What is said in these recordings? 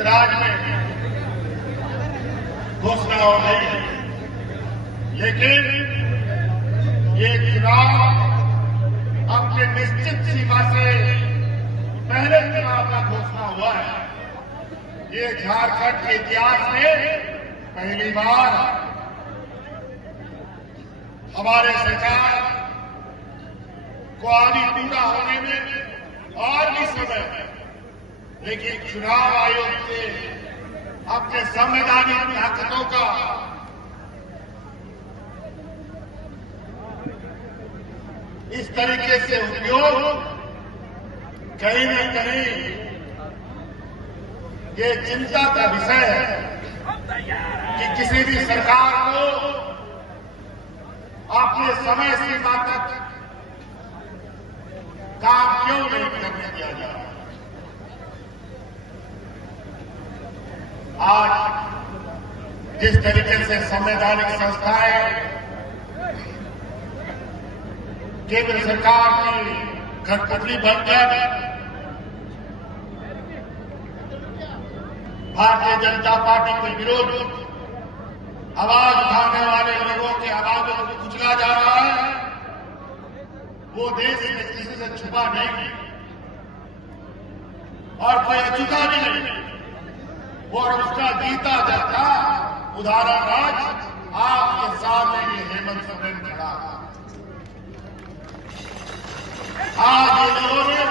राज्य में घोषणा हो गई, लेकिन ये चुनाव अपने निश्चित सीमा से पहले चुनाव का घोषणा हुआ है। ये झारखंड के इतिहास में पहली बार हमारे सरकार को आदि पूरा होने में और भी समय है, लेकिन चुनाव आयोग के अपने संवैधानिक ताकतों का इस तरीके से उपयोग कहीं न कहीं ये चिंता का विषय है कि किसी भी सरकार को अपने समय सीमा तक काम क्यों नहीं करने दिया जा रहा। आज जिस तरीके से संवैधानिक संस्थाएं केंद्र सरकार की कठपुतली बनकर भारतीय जनता पार्टी के विरोध आवाज उठाने वाले लोगों की आवाजों को कुचला जा रहा है, वो देश में किसी से छुपा नहीं और कोई अछूता भी नहीं। वो उसका जीता जाता उदाहरण आज आपके सामने ये हेमंत सोरेन खड़ा है। आज ये लोगों ने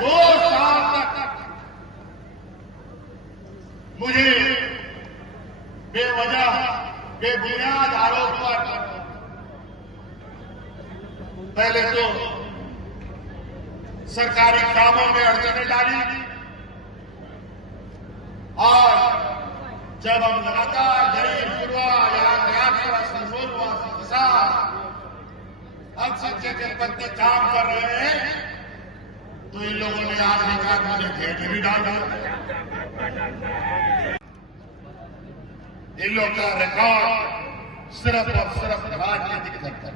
2 साल तक मुझे बेवजह बेबुनियाद आरोप पर पहले तो सरकारी कामों में अड़चनें डाली और जब हम लगातार गरीब युवा या संसोल हुआ किसान अल्पसंख्यक के प्रति काम कर रहे हैं, तो इन लोगों ने आखिरकार मुझे घेर भी डाल दिया। इन लोगों का रिकॉर्ड सिर्फ और सिर्फ राजनीतिक है।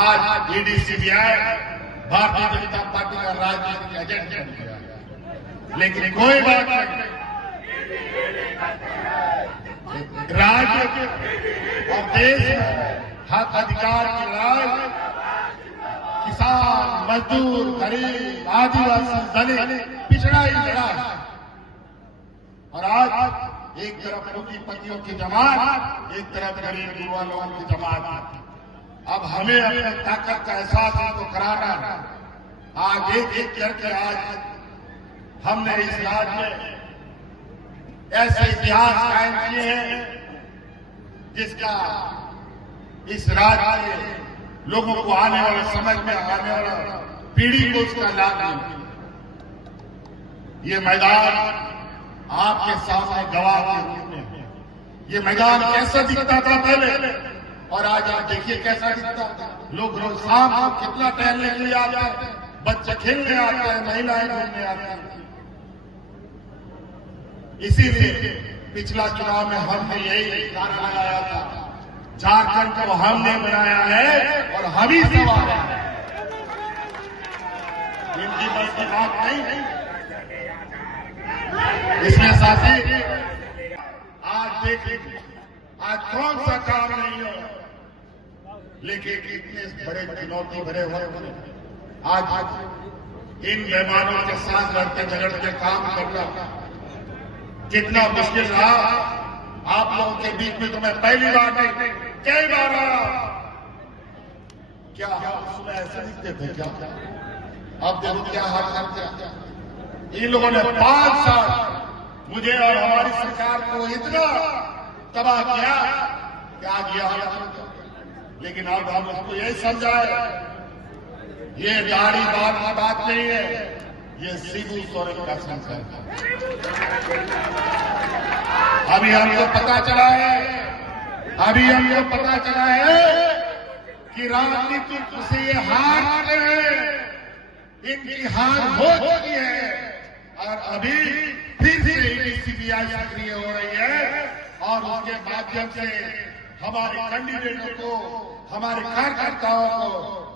आज ED CBI Bharatiya Janata party का राजनीतिक एजेंट बन गया, लेकिन कोई बात नहीं। राज्य और देश में हक अधिकार की लड़ाई किसान, मजदूर, गरीब, आदिवासी, दलित, पिछड़ा ही लड़ा है। और आज एक तरफ पूंजीपतियों की जमात, एक तरफ गरीब युवा लोगों की जमात। अब हमें अपने ताकत का एहसास इनको कराना है। आज एक एक करके आज हमने इस राज्य में ऐसे इतिहास कायम किए हैं जिसका इस राज्य के लोगों को आने वाले समझ में आने वाला पीढ़ी को उसका लाभ मिले। ये मैदान आपके सामने गवाह के रूप में है। ये मैदान कैसा दिखता था पहले और आज आप देखिए कैसा दिखता है। लोग रोज शाम को कितना टहलने के लिए आते हैं, बच्चे खेलने आते हैं, महिलाएं घूमने आते हैं। इसीलिए पिछला चुनाव में हमने यही नारा लगाया था, झारखंड को हमने बनाया है और हम ही सवाल है। इनकी बस की बात नहीं। इसमें साथी आज देखिए, आज कौन सा काम नहीं हो, लेकिन इतने बड़े चुनौती भरे हुए आज इन मेहमानों के साथ लड़ते झगड़ते काम करना कितना मुश्किल रहा। आप लोगों के बीच में तो मैं पहली बार नहीं, कई बार आया। क्या उसमें ऐसे दिखते थे क्या? अब देखो क्या हाल क्या। इन लोगों ने 5 साल मुझे और हमारी सरकार को इतना तबाह किया कि आज ये हाल। लेकिन अब हम उसको यही समझाए, ये दाढ़ी बात नहीं है, ये शिबू सोरेन का संस्कार है। अभी हमको पता चला है, कि राजनीतिक से ये हार रहे, इनकी हार हो चुकी है और अभी फिर से ईडी सीबीआई सक्रिय हो रही है और उसके माध्यम से हमारे कैंडिडेटों को, हमारे कार्यकर्ताओं को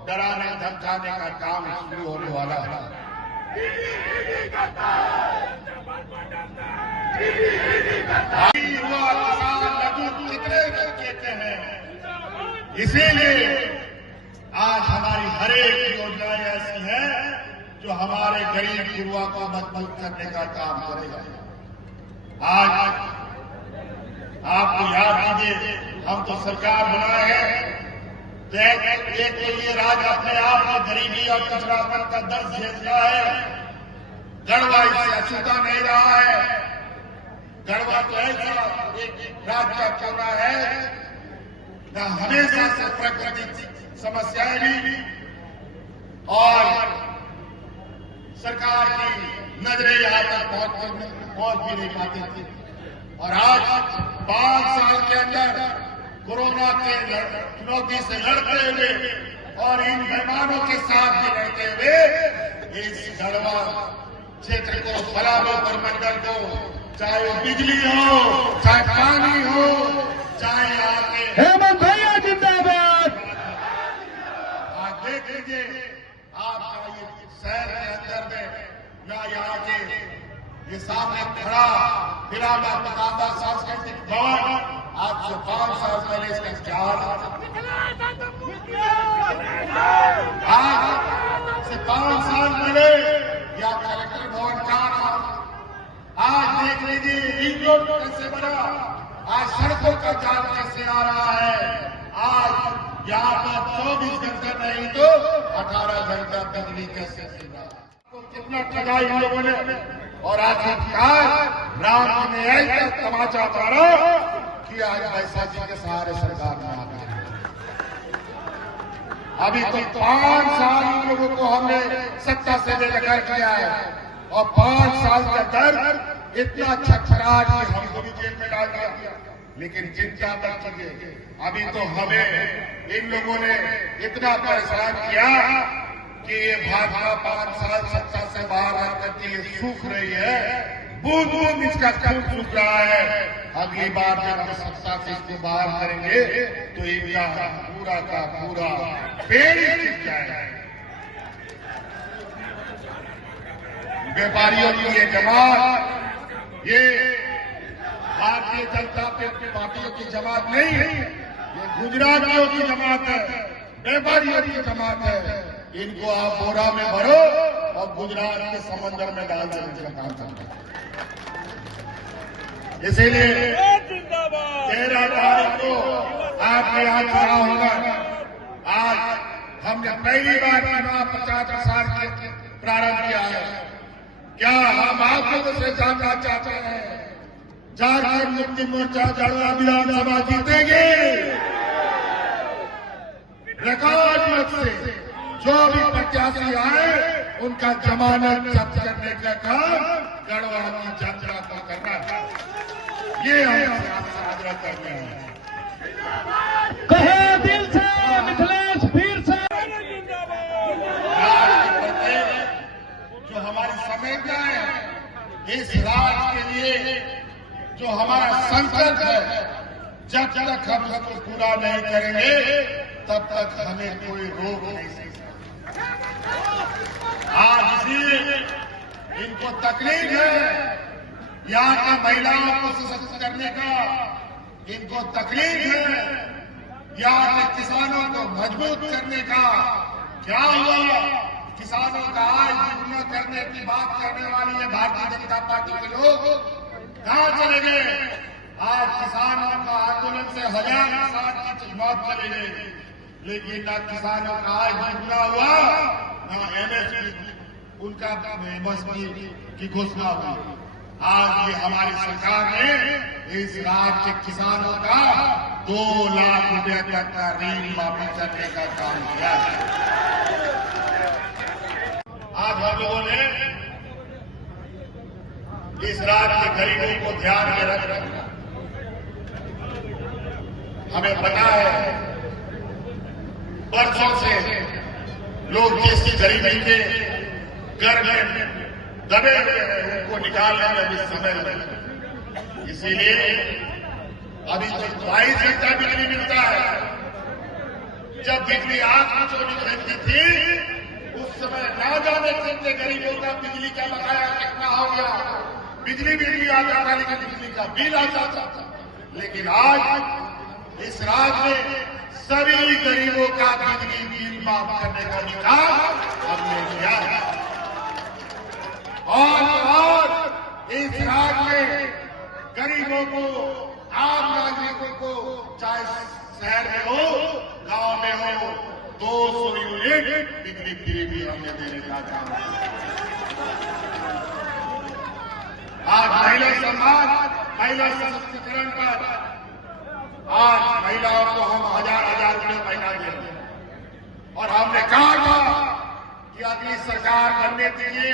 डराने धमकाने का काम शुरू होने वाला है। युवा किसान मजदूर कितने देते हैं। इसीलिए आज हमारी हर एक योजनाएं ऐसी हैं जो हमारे गरीब युवा को मजबूत करने का काम करेगा। आज आपको याद कीजिए, हम तो सरकार बनाए हैं, तो एक तो ये राज्य अपने आप में गरीबी और कचरापन का दर्द झेलता है। गढ़वा इससे अछूता नहीं रहा है। गढ़वा तो ऐसा एक राज्य चौड़ा है न हमेशा से प्राकृतिक समस्याएं भी और सरकार की नजरें यहां तक पहुंच भी नहीं पाती थी। और आज 5 साल के अंदर कोरोना के चुनौती से लड़ते हुए और इन मेहमानों के साथ भी लड़ते हुए इस गढ़वा क्षेत्र को, बराबर प्रमंडल को, चाहे वो बिजली हो, चाहे पानी हो, चाहे यहाँ के हेमंत भैया जिंदाबाद। आज देख लीजिए, आप ये शहर के अंदर में या यहाँ के ये सामने खड़ा फिराना पतांदा सांस्कृतिक भवन आज से 5 साल पहले इसका क्या आज से 5 साल पहले या कलेक्टर भवन क्या था। आज देख लीजिए रिंग रोड कैसे बना, आज सड़कों का जाल कैसे आ रहा है। आज यहाँ पर 24 घंटे नहीं तो 18 घंटा बिजली कैसे देगा। कितना ठगा इन लोगों ने। और आखिरकार राम जी ने ऐसा तमाचा मारा कि आज ऐसा जी के सहारे सरकार में आ गई। अभी तो 5 साल इन लोगों को हमने सत्ता से बेदखल किया है और 5 साल का दर्द इतना छटपटाहट कि हमको भी जेल में डाल दिया। लेकिन चिंता मत कीजिए, अभी तो हमें इन लोगों ने इतना परेशान किया कि ये भाजपा 5 साल सत्ता से बाहर आकर के ये सूख रही है, बूंद बूंद इसका खून सूख रहा है। अगली बार जब हम सत्ता से इसको बाहर करेंगे तो इनका पूरा का पूरा पेड़ ही टिक जाएगा। व्यापारियों की ये जमात, ये भारतीय जनता पार्टी की जमात नहीं है, ये गुजरातियों की जमात है, व्यापारियों की जमात है। इनको आप बोरा में भरो और गुजरात के समंदर में डाल देने का काम करते हैं। इसीलिए 13 तारीख को आपके यहाँ चुनाव होगा। आज हमने पहली बार चुनाव प्रचार प्रसार के प्रारंभ किया है। क्या हम आप लोगों से जानना चाहते हैं, झारखंड मुक्ति मोर्चा गढ़वा विधानसभा जीतेंगे रिकॉर्ड मत से। जो भी प्रत्याशी आए उनका जमानत जब्त करने का काम गढ़वा की जनता को करना है। ये हम आपसे आग्रह करते हैं। कहे दिल से मिथिलेश फिर से जो हमारी संवेदनाएं है, इस राज्य के लिए जो हमारा संकल्प है, जब तक हम उसको पूरा नहीं करेंगे तब तक हमें कोई रोक नहीं सकता। आज इसलिए इनको तकलीफ है, यहाँ की महिलाओं को सशक्त करने का इनको तकलीफ है, यहाँ के किसानों को मजबूत करने का। क्या हुआ, किसानों का आज दुगना करने की बात करने वाली है भारतीय जनता पार्टी के लोग कहां चले गए। आज किसानों का आंदोलन से 1000 किसान की मौत चली गई, लेकिन न किसानों का आज दुगना हुआ, न एमएसपी उनका मजबूरी की घोषणा हुई। आज ये हमारी सरकार ने इस राज्य के किसानों का 2 लाख रुपए तक का ऋण माफी करने का काम किया है। आज हम लोगों ने इस राज्य के गरीबों को ध्यान में रखकर हमें पता है वर्षों से लोग जिस गरीबी के घर में दबे हुए हैं उनको निकालने में भी समय लगता। इसीलिए अभी तो 22 घंटा बिजली मिलता है। जब बिजली आग चोरी खरीदती थी उस समय ना जाने कितने गरीबों का बिजली का बकाया कितना हो गया। बिजली आता था, लेकिन बिजली का बिल आता था। लेकिन आज इस राज्य में सभी गरीबों का बिजली बिल माफ करने का अधिकार हमने दिया है। और इस राज्य में गरीबों को, आम नागरिकों को, चाहे शहर में हो, गांव में हो, 200 यूनिट बिजली फ्री भी हमने देने का काम किया। आज महिला सम्मान, महिला सशक्तिकरण पर आज महिलाओं को हम 1000 रुपये महीना देते हैं। और हमने कहा था कि अगली सरकार बनने दीजिए,